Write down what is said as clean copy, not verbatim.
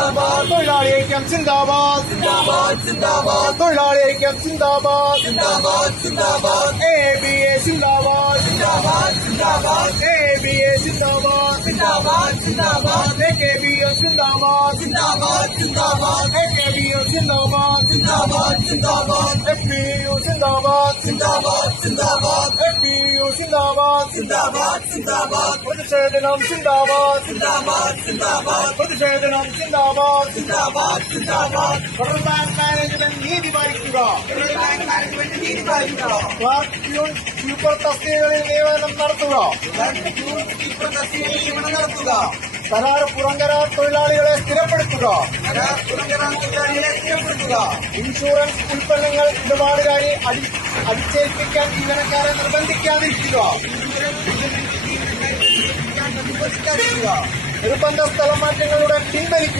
തൊഴിലാളി ഐക്യം സിന്ദാബാദ്, തൊഴിലാളി ഐക്യം സിന്ദാബാദ്, ABA സിന്ദാബാദ്, ABA സിന്ദാബാദ്, AKBO സിന്ദാബാദ്, AKBO സിന്ദാബാദ്, FPU സിന്ദാബാദ്, FPU സിന്ദാബാദ്, പ്രതിഷേധനം സിന്ദാബാദ്, പ്രതിഷേധനം സിന്ദാബാദ്. ഫെഡറൽ ബാങ്ക് മാനേജ്മെന്റ് നീതി പാലിക്കുക. ക്ലാർക്ക് പ്യൂൺ സ്ലീപ്പർ തസ്തികകളിൽ നിയമനം നടത്തുക. കരാർ പുറംകരാർ തൊഴിലാളികളെ സ്ഥിരപ്പെടുത്തുക. ഇൻഷുറൻസ് ഉൽപ്പന്നങ്ങൾ ഇടപാടുകാരെ അടിച്ചേൽപ്പിക്കാൻ ജീവനക്കാരെ നിർബന്ധിക്കാതിരിക്കുക. നിർബന്ധ സ്ഥലം മാറ്റങ്ങളുടെ പിൻവലിക്കുക.